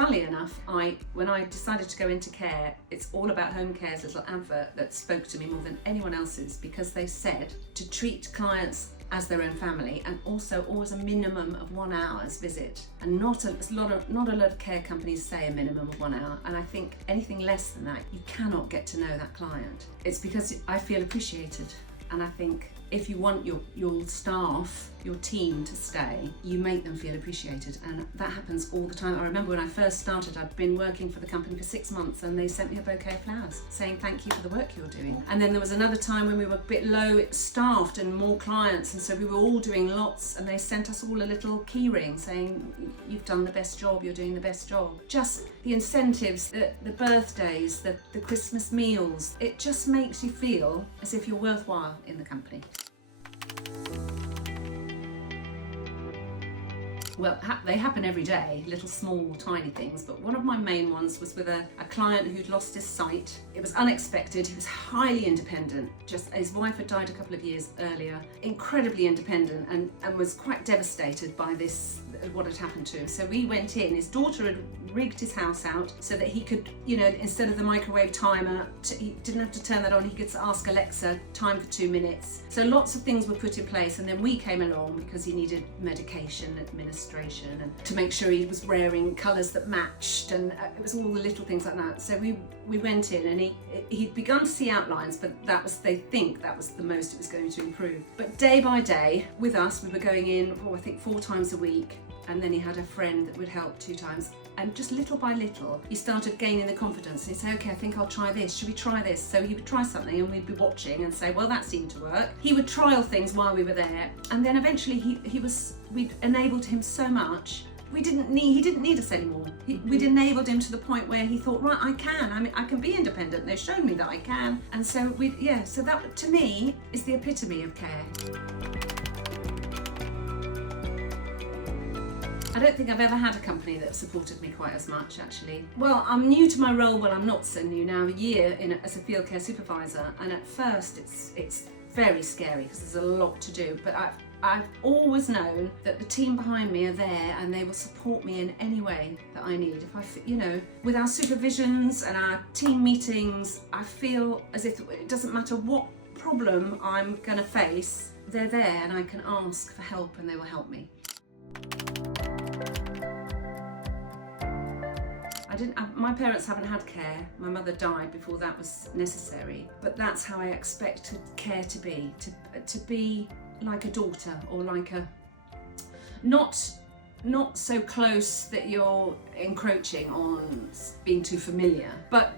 funnily enough, when I decided to go into care, it's All About Home Care's little advert that spoke to me more than anyone else's, because they said to treat clients as their own family, and also always a minimum of 1 hour's visit, and not a lot of care companies say a minimum of 1 hour, and I think anything less than that you cannot get to know that client. It's because I feel appreciated, and I think if you want your staff, your team to stay, you make them feel appreciated, and that happens all the time. I remember when I first started, I'd been working for the company for 6 months, and they sent me a bouquet of flowers saying thank you for the work you're doing. And then there was another time when we were a bit low staffed and more clients, and so we were all doing lots, and they sent us all a little key ring saying you've done the best job, you're doing the best job. Just the incentives, the birthdays, the Christmas meals, it just makes you feel as if you're worthwhile in the company. Well, they happen every day, little small tiny things, but one of my main ones was with a client who'd lost his sight. It was unexpected. He was highly independent. Just his wife had died a couple of years earlier, incredibly independent, and was quite devastated by this, what had happened to him. So we went in, his daughter had rigged his house out so that he could, instead of the microwave timer, he didn't have to turn that on, he could ask Alexa, time for 2 minutes. So lots of things were put in place, and then we came along because he needed medication administration, and to make sure he was wearing colours that matched, and it was all the little things like that. So we went in, and he'd begun to see outlines, but they think that was the most it was going to improve. But day by day with us, we were going in, I think 4 times a week, and then he had a friend that would help 2 times. And just little by little, he started gaining the confidence. He'd say, okay, I think I'll try this. Should we try this? So he would try something, and we'd be watching and say, well, that seemed to work. He would trial things while we were there. And then eventually we'd enabled him so much, he didn't need us anymore. We'd enabled him to the point where he thought, right, I can be independent. They've shown me that I can. And so so that to me is the epitome of care. I don't think I've ever had a company that supported me quite as much, actually. Well, I'm new to my role. Well, I'm not so new now, a year as a Field Care Supervisor, and at first it's very scary because there's a lot to do, but I've always known that the team behind me are there, and they will support me in any way that I need. With our supervisions and our team meetings, I feel as if it doesn't matter what problem I'm going to face, they're there, and I can ask for help and they will help me. My parents haven't had care. My mother died before that was necessary, but that's how I expect care to be like a daughter, or like not so close that you're encroaching on being too familiar, but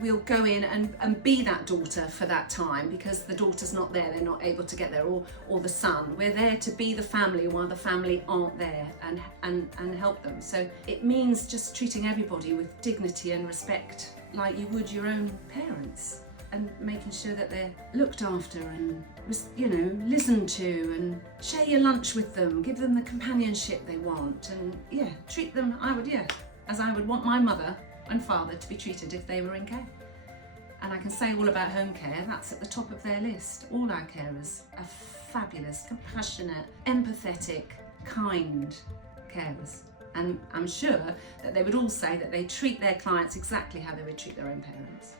we'll go in and be that daughter for that time, because the daughter's not there, they're not able to get there, or the son. We're there to be the family while the family aren't there, and help them. So it means just treating everybody with dignity and respect like you would your own parents, and making sure that they're looked after and listened to, and share your lunch with them, give them the companionship they want, and treat them as I would want my mother and father to be treated if they were in care. And I can say All About Home Care, that's at the top of their list. All our carers are fabulous, compassionate, empathetic, kind carers. And I'm sure that they would all say that they treat their clients exactly how they would treat their own parents.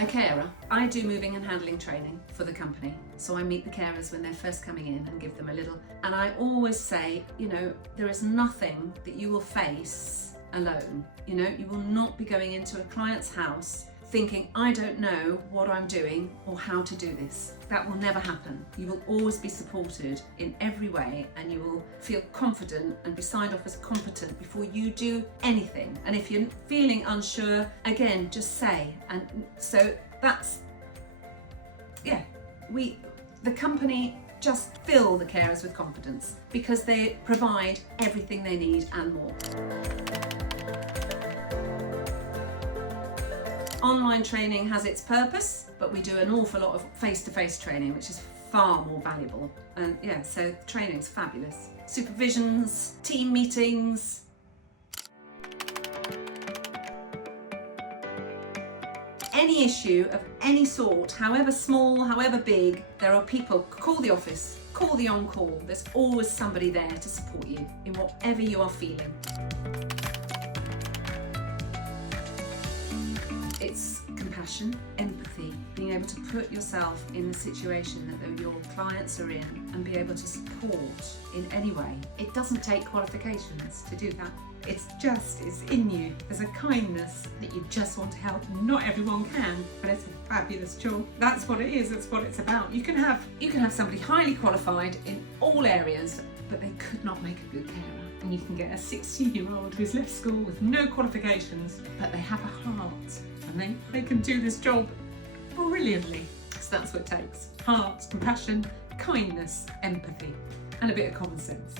A carer. I do moving and handling training for the company. So I meet the carers when they're first coming in and give them a little. And I always say, there is nothing that you will face alone. You will not be going into a client's house thinking, I don't know what I'm doing or how to do this. That will never happen. You will always be supported in every way, and you will feel confident and be signed off as competent before you do anything. And if you're feeling unsure, again, just say. And so that's, the company just fill the carers with confidence because they provide everything they need and more. Online training has its purpose, but we do an awful lot of face-to-face training, which is far more valuable. And so training's fabulous. Supervisions, team meetings. any issue of any sort, however small, however big, there are people. Call the office, call the on-call. There's always somebody there to support you in whatever you are feeling. It's compassion, empathy, being able to put yourself in the situation that your clients are in and be able to support in any way. It doesn't take qualifications to do that. It's in you. There's a kindness that you just want to help. Not everyone can, but it's a fabulous job. That's what it is, that's what it's about. You can have somebody highly qualified in all areas, but they could not make a good carer. And you can get a 16-year-old who's left school with no qualifications, but they have a heart and they can do this job brilliantly. So that's what it takes. Heart, compassion, kindness, empathy, and a bit of common sense.